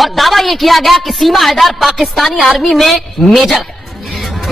और दावा यह किया गया कि सीमा हैदर पाकिस्तानी आर्मी में मेजर है।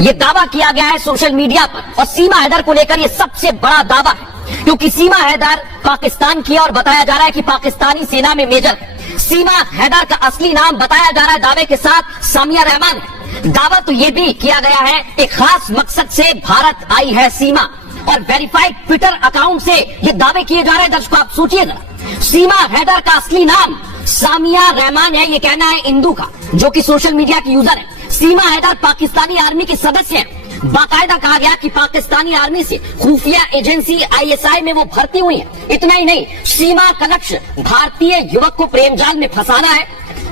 यह दावा किया गया है सोशल मीडिया पर, और सीमा हैदर को लेकर यह सबसे बड़ा दावा है, क्योंकि सीमा हैदर पाकिस्तान की है और बताया जा रहा है कि पाकिस्तानी सेना में मेजर है। सीमा हैदर का असली नाम बताया जा रहा है दावे के साथ सामिया रहमान है। दावा तो यह भी किया गया है कि खास मकसद से भारत आई है सीमा, और वेरीफाइड ट्विटर अकाउंट से ये दावे किए जा रहे हैं। दर्शकों आप सोचिएगा, सीमा हैदर का असली नाम सामिया रहमान है, ये कहना है इंदू का, जो कि सोशल मीडिया की यूजर है। सीमा हैदर पाकिस्तानी आर्मी के सदस्य हैं। बाकायदा कहा गया कि पाकिस्तानी आर्मी से खुफिया एजेंसी ISI में वो भर्ती हुई है। इतना ही नहीं, सीमा का लक्ष्य भारतीय युवक को प्रेमजाल में फंसाना है,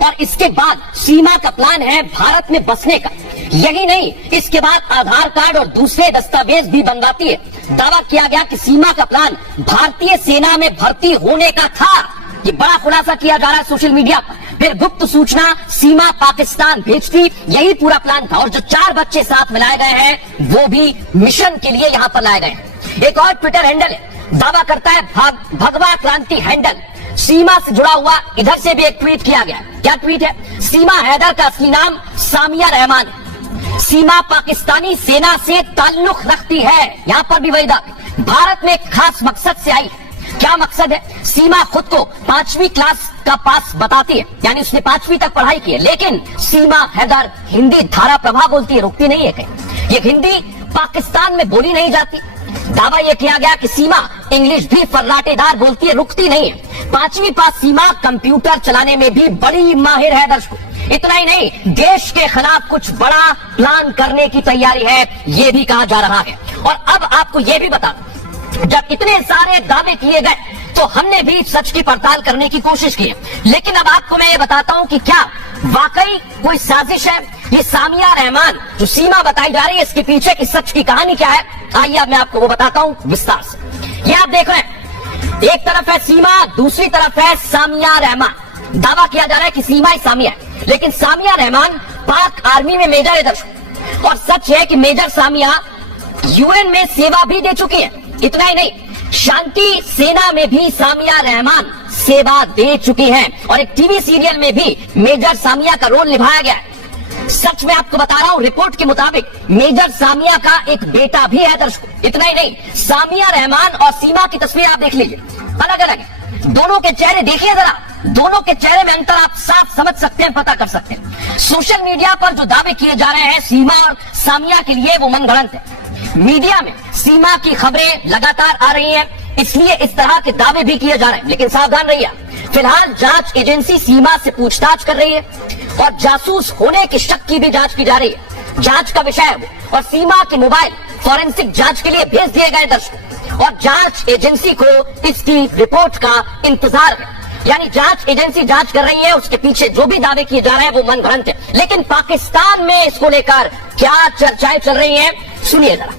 और इसके बाद सीमा का प्लान है भारत में बसने का। यही नहीं, इसके बाद आधार कार्ड और दूसरे दस्तावेज भी बनवाती है। दावा किया गया कि सीमा का प्लान भारतीय सेना में भर्ती होने का था। ये बड़ा खुलासा किया जा रहा है सोशल मीडिया पर। फिर गुप्त सूचना सीमा पाकिस्तान भेजती, यही पूरा प्लान था। और जो 4 बच्चे साथ मिलाए गए हैं वो भी मिशन के लिए यहाँ पर लाए गए हैं। एक और ट्विटर हैंडल है, दावा करता है भगवा क्रांति हैंडल, सीमा से जुड़ा हुआ। इधर से भी एक ट्वीट किया गया। क्या ट्वीट है? सीमा हैदर का असली नाम सामिया रहमान है। सीमा पाकिस्तानी सेना से ताल्लुक रखती है। यहाँ पर भी वही दावा, भारत में एक खास मकसद से आई है। क्या मकसद है? सीमा खुद को 5वीं क्लास का पास बताती है, यानी उसने 5वीं तक पढ़ाई की है। लेकिन सीमा हैदर हिंदी धारा प्रभा बोलती है, रुकती नहीं है कहीं। ये हिंदी पाकिस्तान में बोली नहीं जाती। दावा यह किया गया कि सीमा इंग्लिश भी फर्राटेदार बोलती है, रुकती नहीं है। 5वीं पास सीमा कंप्यूटर चलाने में भी बड़ी माहिर है। दर्शकों इतना ही नहीं, देश के खिलाफ कुछ बड़ा प्लान करने की तैयारी है, यह भी कहा जा रहा है। और अब आपको यह भी बता दूं, जब इतने सारे दावे किए गए तो हमने भी सच की पड़ताल करने की कोशिश की है। लेकिन अब आपको मैं ये बताता हूं कि क्या वाकई कोई साजिश है। ये सामिया रहमान जो सीमा बताई जा रही है, इसके पीछे की सच की कहानी क्या है, आइए अब मैं आपको वो बताता हूं विस्तार से। ये आप देख रहे हैं, एक तरफ है सीमा, दूसरी तरफ है सामिया रहमान। दावा किया जा रहा है कि सीमा ही सामिया है, लेकिन सामिया रहमान पाक आर्मी में मेजर है। दर्शकों और सच है कि मेजर सामिया UN में सेवा भी दे चुकी है। इतना ही नहीं, शांति सेना में भी सामिया रहमान सेवा दे चुकी हैं, और एक टीवी सीरियल में भी मेजर सामिया का रोल निभाया गया है। सच में आपको बता रहा हूं, रिपोर्ट के मुताबिक मेजर सामिया का एक बेटा भी है। दर्शकों इतना ही नहीं, सामिया रहमान और सीमा की तस्वीर आप देख लीजिए, अलग अलग है। दोनों के चेहरे देखिए जरा, दोनों के चेहरे में अंतर आप साफ समझ सकते हैं, पता कर सकते हैं। सोशल मीडिया पर जो दावे किए जा रहे हैं सीमा और सामिया के लिए, वो मनगढ़ंत है। मीडिया में सीमा की खबरें लगातार आ रही हैं, इसलिए इस तरह के दावे भी किए जा रहे हैं। लेकिन सावधान रहिए, फिलहाल जांच एजेंसी सीमा से पूछताछ कर रही है, और जासूस होने के शक की भी जांच की जा रही है। जांच का विषय है, और सीमा के मोबाइल फॉरेंसिक जांच के लिए भेज दिए गए। दर्शकों और जांच एजेंसी को इसकी रिपोर्ट का इंतजार है, यानी जांच एजेंसी जांच कर रही है। उसके पीछे जो भी दावे किए जा रहे हैं वो मनगढ़ंत है। लेकिन पाकिस्तान में इसको लेकर क्या चर्चाएं चल रही हैं, सुनिए जरा।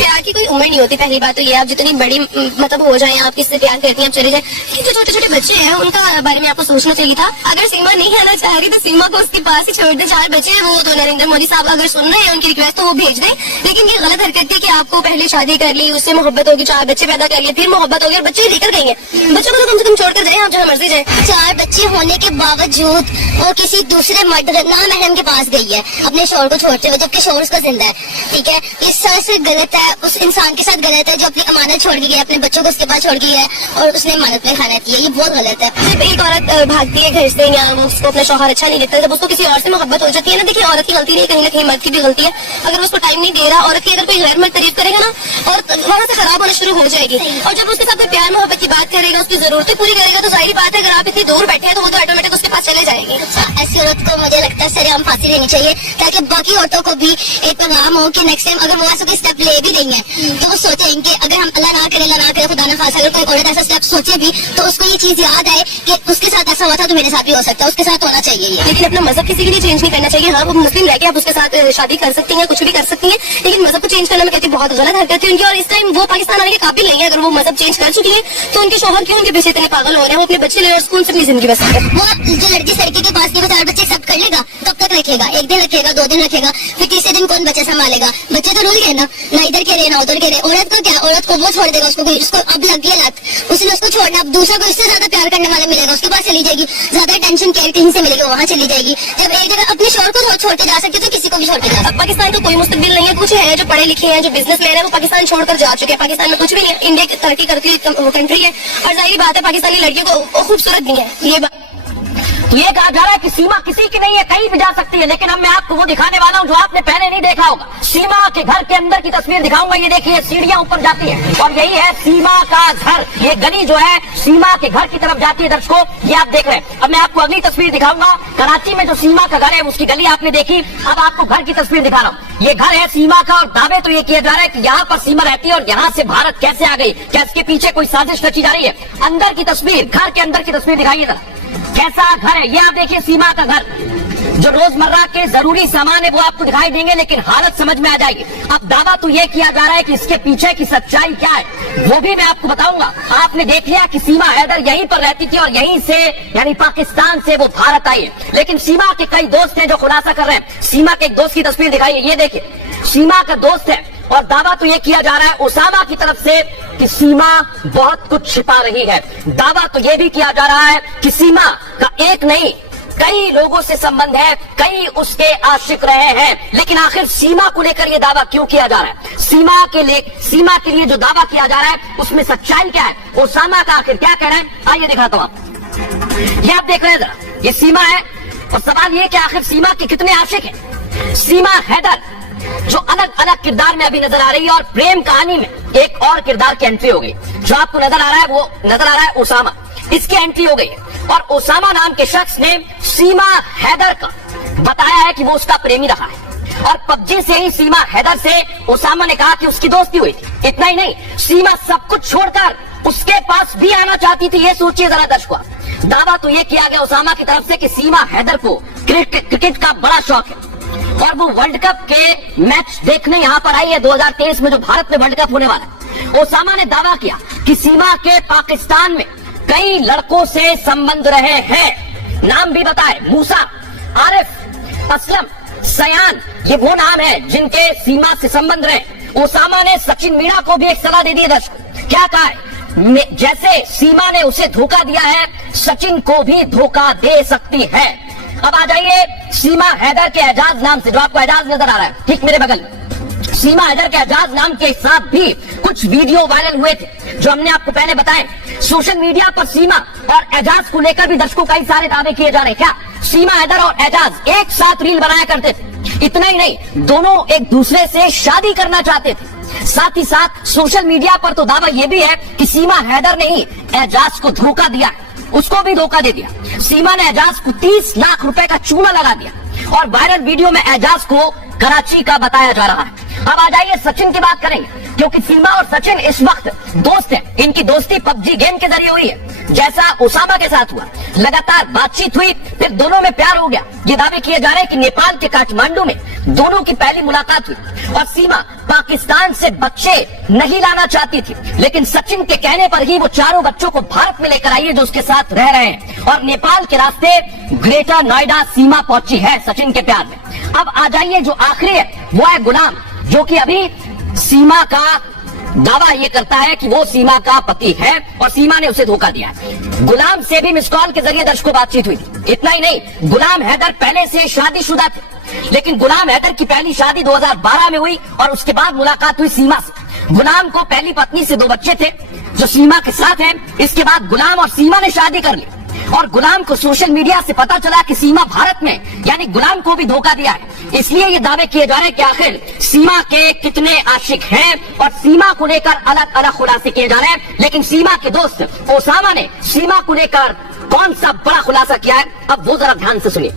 प्यार की कोई उम्र नहीं होती। पहली बात तो ये, आप जितनी बड़ी मतलब हो जाए, आप किससे प्यार करती हैं, आप चले जाए। जो छोटे छोटे बच्चे हैं उनका बारे में आपको सोचना चाहिए था। अगर सीमा नहीं आना चाह रही तो सीमा को उसके पास ही छोड़ दे। 4 बच्चे हैं, वो तो नरेंद्र मोदी साहब अगर सुन रहे हैं उनकी रिक्वेस्ट तो वो भेज दें। लेकिन ये गलत हरकत है कि आपको पहले शादी कर ली, उससे मोहब्बत होगी, 4 बच्चे पैदा कर लिए, फिर मोहब्बत होगी और बच्चे लेकर गए। बच्चों को तो कम से कम छोड़कर जाए, आप जहाँ मर्जी जाए। 4 बच्चे होने के बावजूद वो किसी दूसरे मर्द नामहरम के पास गई है अपने शोहर को छोड़ते हुए, जबकि शोहर उसका जिंदा है। ठीक है, ये सबसे गलत है, उस इंसान के साथ गलत है जो अपनी अमानत छोड़ के गया, अपने बच्चों को उसके पास छोड़ गई है और उसने अमानत में खाना किया। ये बहुत गलत है। सिर्फ एक औरत भागती है घर से, या उसको अपना शौहर अच्छा नहीं लगता, जब उसको किसी और से मोहब्बत हो जाती है ना, देखिए औरत की गलती नहीं, कहीं ना कहीं मर्द की भी गलती है। अगर उसको टाइम नहीं दे रहा, औरत की अगर कोई गैर मर्द तारीफ करेगा ना, और वहाँ से खराब होना शुरू हो जाएगी। और जब उसके साथ प्यार मोहब्बत की बात करेगा, उसकी जरूरतें पूरी करेगा, तो जाहिर बात है अगर आप इतनी दूर बैठे हैं तो वो तो ऑटोमेटिक उसके पास चले जाएंगे। ऐसी औरत को मुझे लगता है सरेआम फांसी देनी चाहिए, ताकि बाकी औरतों को भी एक पैगाम हो कि नेक्स्ट टाइम अगर वो ऐसा कोई स्टेप ले भी रही है तो वो सोचें कि अगर हम अल्लाह ना करे खुदा ना खासा, अगर कोई औरत ऐसा स्टेप सोचे भी तो उसको ये चीज याद आए कि उसके साथ ऐसा हुआ था तो मेरे साथ भी हो सकता है, उसके साथ होना चाहिए ये। लेकिन अपना मजहब किसी के लिए चेंज नहीं करना चाहिए। हाँ, वो मुस्लिम रह के आप उसके साथ शादी कर सकती हैं, कुछ भी कर सकती हैं, लेकिन मजहब को चेंज करना मैं कहती हूँ बहुत गलत हरकत है उनकी। और इस टाइम वो पाकिस्तान आने के काबिल नहीं है। अगर वो मजहब चेंज कर चुकी है तो उनके शौहर क्यों उनके पीछे इतने पागल हो रहे हैं? वो अपने बच्चे ले और स्कूल से अपनी जिंदगी बस वो जो लड़की सड़की के पास 4 बच्चे सब कर लेगा, कब तक रखेगा? 1 दिन रखेगा, 2 दिन रखेगा, फिर तीसरे दिन कौन बच्चे संभालेगा? बच्चे तो रुल गए ना इधर के रहे ना उतर के रहे। औरत का क्या, औरत को वो छोड़ देगा, उसको अब लग गई लत, उसने उसको छोड़ना, अब दूसरा को इससे ज्यादा प्यार करने वाला मिलेगा, उसके पास चली जाएगी, ज्यादा टेंशन केयर कहीं से मिलेगी, वहाँ चली जाएगी। जब एक जगह अपने शोर को छोड़ के जा सकती है तो किसी को भी छोड़ के जा सकती है। पाकिस्तान का कोई मुस्तकबिल नहीं है, कुछ है जो पढ़े लिखे हैं, जो बिजनेस मैन है, वो पाकिस्तान छोड़कर जा चुके हैं। पाकिस्तान में कुछ भी नहीं है, इंडिया की तरक्की करती हुई कंट्री है, और जाहिर बात है पाकिस्तानी लड़कियों को खूबसूरत भी है। ये तो ये कहा जा रहा है कि सीमा किसी की नहीं है, कहीं भी जा सकती है, लेकिन अब मैं आपको वो दिखाने वाला हूं जो आपने पहले नहीं देखा होगा। सीमा के घर के अंदर की तस्वीर दिखाऊंगा। ये देखिए सीढ़ियां ऊपर जाती हैं और यही है सीमा का घर। ये गली जो है सीमा के घर की तरफ जाती है दर्शकों, ये आप देख रहे हैं। अब मैं आपको अगली तस्वीर दिखाऊंगा। कराची में जो सीमा का घर है उसकी गली आपने देखी, अब आपको घर की तस्वीर दिखा रहा हूँ। ये घर है सीमा का और दावे तो ये किया जा रहा है कि यहाँ पर सीमा रहती है और यहाँ से भारत कैसे आ गई, क्या इसके पीछे कोई साजिश रची जा रही है। अंदर की तस्वीर, घर के अंदर की तस्वीर दिखाइए जरा, कैसा घर है ये आप देखिए। सीमा का घर, जो रोजमर्रा के जरूरी सामान है वो आपको दिखाई देंगे, लेकिन हालत समझ में आ जाएगी। अब दावा तो ये किया जा रहा है कि इसके पीछे की सच्चाई क्या है वो भी मैं आपको बताऊंगा। आपने देख लिया कि सीमा हैदर यहीं पर रहती थी और यहीं से यानी पाकिस्तान से वो भारत आई है, लेकिन सीमा के कई दोस्त हैं जो खुलासा कर रहे हैं। सीमा के एक दोस्त की तस्वीर दिखाइए, ये देखिए सीमा का दोस्त है और दावा तो ये किया जा रहा है उसामा की तरफ से कि सीमा बहुत कुछ छिपा रही है। दावा तो ये भी किया जा रहा है कि सीमा का एक नहीं कई लोगों से संबंध है, कई उसके आशिक रहे हैं, लेकिन आखिर सीमा को लेकर ये दावा क्यों किया जा रहा है? सीमा के लिए जो दावा किया जा रहा है उसमें सच्चाई क्या है? उसामा का आखिर क्या कह रहे हैं, आइए दिखाता हूं आप। ये आप देख रहे हैं जरा, ये सीमा है और सवाल ये कि आखिर सीमा के कितने आशिक हैं? सीमा हैदर जो अलग अलग किरदार में अभी नजर आ रही है और प्रेम कहानी में एक और किरदार की एंट्री हो गई। जो आपको नजर आ रहा है वो नजर आ रहा है उसामा, इसकी एंट्री हो गई है और उसामा नाम के शख्स ने सीमा हैदर का बताया है कि वो उसका प्रेमी रहा है और पबजी से ही सीमा हैदर से उसामा ने कहा कि उसकी दोस्ती हुई थी। इतना ही नहीं, सीमा सब कुछ छोड़कर उसके पास भी आना चाहती थी। ये सोचिए जरा दर्शकों, दावा तो ये किया गया उसामा की तरफ से कि सीमा हैदर को क्रिकेट का बड़ा शौक है और वो वर्ल्ड कप के मैच देखने यहाँ पर आई है 2023 में जो भारत में वर्ल्ड कप होने वाला है। ओसामा ने दावा किया कि सीमा के पाकिस्तान में कई लड़कों से संबंध रहे हैं, नाम भी बताए, मूसा, आरिफ, असलम, सयान, ये वो नाम है जिनके सीमा से संबंध रहे। ओसामा ने सचिन मीणा को भी एक सलाह दे दी है दर्शकों, क्या कहा है? जैसे सीमा ने उसे धोखा दिया है सचिन को भी धोखा दे सकती है। अब आ जाइए सीमा हैदर के एजाज नाम से, जो आपको एजाज नजर आ रहा है ठीक मेरे बगल में, सीमा हैदर के एजाज नाम के साथ भी कुछ वीडियो वायरल हुए थे जो हमने आपको पहले बताए। सोशल मीडिया पर सीमा और एजाज को लेकर भी दर्शकों कई सारे दावे किए जा रहे हैं। क्या सीमा हैदर और एजाज एक साथ रील बनाया करते थे? इतना ही नहीं, दोनों एक दूसरे से शादी करना चाहते थे। साथ ही साथ सोशल मीडिया पर तो दावा यह भी है कि सीमा हैदर ने ही एजाज को धोखा दिया, उसको भी धोखा दे दिया। सीमा ने एजाज को 30 लाख रुपए का चूना लगा दिया और वायरल वीडियो में एजाज को कराची का बताया जा रहा है। अब आ जाइए सचिन की बात करेंगे, क्योंकि सीमा और सचिन इस वक्त दोस्त हैं। इनकी दोस्ती पबजी गेम के जरिए हुई है, जैसा उसामा के साथ हुआ। लगातार बातचीत हुई, फिर दोनों में प्यार हो गया। ये दावे किए जा रहे हैं कि नेपाल के काठमांडू में दोनों की पहली मुलाकात हुई और सीमा पाकिस्तान से बच्चे नहीं लाना चाहती थी, लेकिन सचिन के कहने पर ही वो चारों बच्चों को भारत में लेकर आई है जो उसके साथ रह रहे हैं और नेपाल के रास्ते ग्रेटर नोएडा सीमा पहुंची है सचिन के प्यार में। अब आ जाइए जो आखिरी है वो है गुलाम, जो कि अभी सीमा का दावा ये करता है कि वो सीमा का पति है और सीमा ने उसे धोखा दिया है। गुलाम से भी मिस कॉल के जरिए दर्शकों बातचीत हुई थी। इतना ही नहीं, गुलाम हैदर पहले से शादीशुदा थे, लेकिन गुलाम हैदर की पहली शादी 2012 में हुई और उसके बाद मुलाकात हुई सीमा से। गुलाम को पहली पत्नी से 2 बच्चे थे जो सीमा के साथ हैं। इसके बाद गुलाम और सीमा ने शादी कर ली और गुलाम को सोशल मीडिया से पता चला कि सीमा भारत में, यानी गुलाम को भी धोखा दिया है। इसलिए ये दावे किए जा रहे हैं कि आखिर सीमा के कितने आशिक हैं और सीमा को लेकर अलग अलग खुलासे किए जा रहे हैं। लेकिन सीमा के दोस्त ओसामा ने सीमा को लेकर कौन सा बड़ा खुलासा किया है, अब वो जरा ध्यान से सुनिए।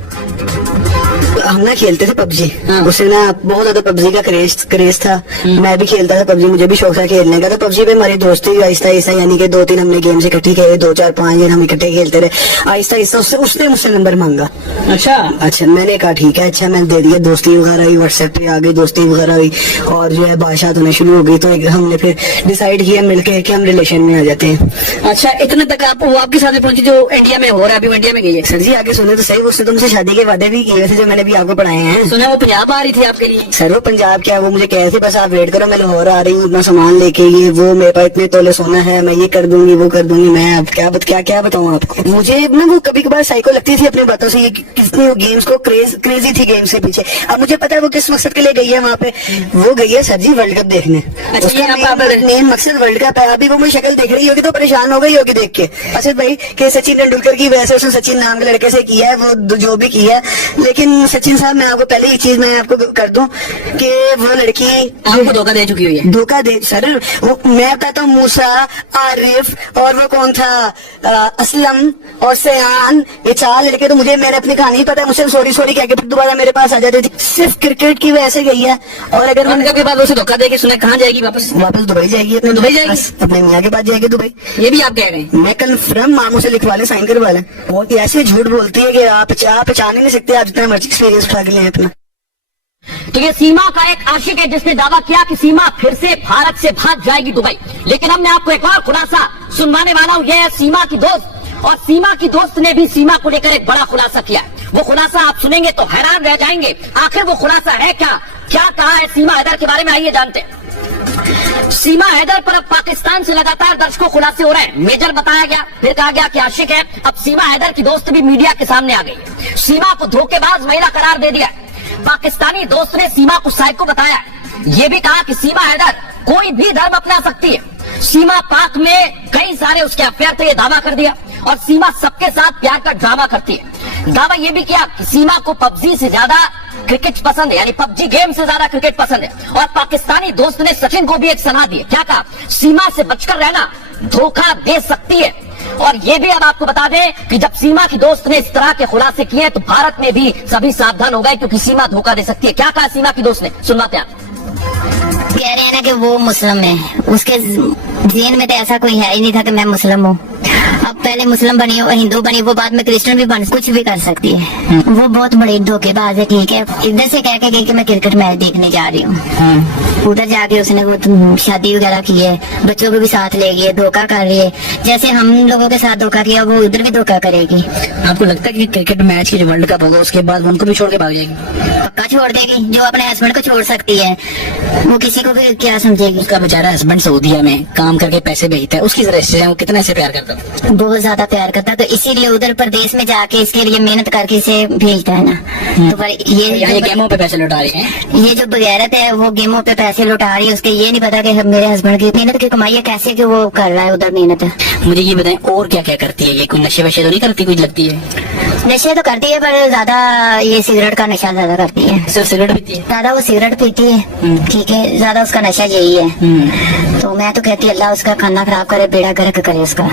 हम ना खेलते थे पबजी, उससे ना बहुत ज्यादा पबजी का क्रेज था। मैं भी खेलता था पबजी, मुझे भी शौक था खेलने का। तो पबजी पे हमारी दोस्ती आहिस्ता आहिस्ता, यानी कि 2-3 हमने गेम्स इकट्ठी खेले, 2, 4, 5 दिन हम इकट्ठे खेलते रहे। आहिस्ता आहिस्ता उसने मुझसे नंबर मांगा। अच्छा मैंने कहा ठीक है, अच्छा मैंने दे दिया। दोस्ती वगैरह हुई, व्हाट्सएप पे आ गई, दोस्ती वगैरह हुई और जो है बातचीत होने शुरू हो गई। तो हमने फिर डिसाइड किया मिलकर कि हम रिलेशन में आ जाते हैं। अच्छा, इतने तक आप वो आपके साथ में पहुंची जो इंडिया में हो रहा है, अभी वो इंडिया में गई है? सर जी आगे सुने तो सही, उसने तुमसे शादी के वादे भी किए थे जो मैंने भी आपको पढ़ाए हैं। सुना वो पंजाब आ रही थी आपके लिए। सर वो पंजाब क्या, वो मुझे कह रहे थे बस आप वेट करो, मैं लाहौर आ रही हूँ, अपना सामान लेके, ये वो मेरे पास इतने तोले सोना है, मैं ये कर दूंगी वो कर दूंगी। मैं अब क्या बताऊँ आपको। मुझे ना वो कभी कभार साइको लगती थी अपनी बातों से, ये कितनी वो गेम्स को क्रेजी थी गेम्स के पीछे। अब मुझे पता है वो किस मकसद के लिए गई है वहाँ पे। वो गई है सर जी वर्ल्ड कप देखने। उसका मेन मकसद वर्ल्ड कप है। अभी वो मुझे शक्ल देख रही होगी तो परेशान हो गई होगी देख के असित भाई कि सचिन तेंदुलकर की वजह से उसने सचिन नाम के लड़के से किया है वो जो भी किया है। लेकिन सचिन साहब मैं आपको पहले एक चीज मैं आपको कर दूं कि वो लड़की आपको धोखा दे चुकी हुई है। धोखा दे सर, वो मैं बताता हूँ, मूसा, आरिफ और वो कौन था असलम और सयान, ये 4 लड़के तो मुझे मैंने अपनी कहानी पता है, मुझसे सॉरी कह के फिर दोबारा मेरे पास आ जाती थी। सिर्फ क्रिकेट की वजह से गई है। और अगर वर्ल्ड कप के बाद उसे धोखा दे के सुने कहाँ जाएगी वापस दुबई जाएगी, अपने दुबई जाएगी? अपने मियाँ के पास जाएगी दुबई। ये भी आप कह रहे हैं? मैं कन्फर्म मामू से लिखवा ले, साइन करवा ले। वो ऐसे झूठ बोलती है कि आप पहचान ही नहीं सकते, आप जितना मर्जी एक्सपीरियंस उठा के लिए अपना। तो ये सीमा का एक आशिक है जिसने दावा किया कि सीमा फिर से भारत से भाग जाएगी दुबई। लेकिन हमने आपको एक और खुलासा सुनवाने वाला हूँ, ये है सीमा की दोस्त। और सीमा की दोस्त ने भी सीमा को लेकर एक बड़ा खुलासा किया। वो खुलासा आप सुनेंगे तो हैरान रह जाएंगे। आखिर वो खुलासा है क्या कहा है सीमा हैदर के बारे में, आइए जानते हैं। सीमा हैदर पर अब पाकिस्तान से लगातार दर्शकों खुलासे हो रहे हैं। मेजर बताया गया, फिर कहा गया कि आशिक है। अब सीमा हैदर की दोस्त भी मीडिया के सामने आ गई। सीमा को धोखेबाज महिला करार दे दिया। पाकिस्तानी दोस्त ने सीमा को साइको बताया। ये भी कहा कि सीमा हैदर कोई भी धर्म अपना सकती है। सीमा पाक में कई सारे उसके अफेयर थे, ये दावा कर दिया। और सीमा सबके साथ प्यार का ड्रामा करती है। दावा ये भी किया कि सीमा को पबजी से ज्यादा क्रिकेट पसंद है, यानी पबजी गेम से ज्यादा क्रिकेट पसंद है। और पाकिस्तानी दोस्त ने सचिन को भी एक सलाह दी। क्या कहा? सीमा से बचकर रहना, धोखा दे सकती है। और ये भी अब आपको बता दें कि जब सीमा की दोस्त ने इस तरह के खुलासे किए तो भारत में भी सभी सावधान हो गए, क्योंकि सीमा धोखा दे सकती है। क्या कहा सीमा की दोस्त ने, सुनवाते हैं। कह रहे हैं ना कि वो मुस्लिम है, उसके ज़हन में तो ऐसा कोई है ही नहीं था कि मैं मुस्लिम हूँ। अब पहले मुस्लिम बनी हो, हिंदू बनी, वो बाद में क्रिश्चियन भी बन, कुछ भी कर सकती है। वो बहुत बड़ी धोखेबाज है। ठीक है, इधर से कह के गई कि मैं क्रिकेट मैच देखने जा रही हूँ, उधर जाके उसने वो शादी वगैरह की है, बच्चों को भी साथ ले गई है, धोखा कर रही है। जैसे हम लोगों के साथ धोखा किया वो उधर भी धोखा करेगी। आपको लगता है कि क्रिकेट मैच की जो वर्ल्ड कप होगा उसके बाद उनको भी छोड़ के भाग जाएगी? पक्का छोड़ देगी। जो अपने हस्बैंड को छोड़ सकती है वो किसी को भी क्या समझेगी। उसका बेचारा हस्बैंड सऊदीया में काम करके पैसे भेजता है, उसकी तरह से वो कितना से प्यार करता है, बहुत ज्यादा प्यार करता है। तो इसीलिए उधर प्रदेश में जाके इसके लिए मेहनत करके इसे भेजता है ना। तो पर ये गेमों पे पैसे लौटा रही है। ये जो बगैरत है वो गेमों पे पैसे लौटा रही है। उसके ये नहीं पता कि मेरे हस्बैंड की मेहनत की कमाई है, कैसे कि वो कर रहा है उधर मेहनत है। मुझे ये बताएं और क्या क्या करती है ये? कोई नशे वशे तो नहीं करती? कुछ लगती है नशे तो करती है पर ज्यादा ये सिगरेट का नशा ज्यादा करती है। सिर्फ सिगरेट पीती है? ज्यादा वो सिगरेट पीती है। ठीक है, ज्यादा उसका नशा यही है। तो मैं तो कहती अल्लाह उसका खाना खराब करे, बेड़ा गर्क करे उसका।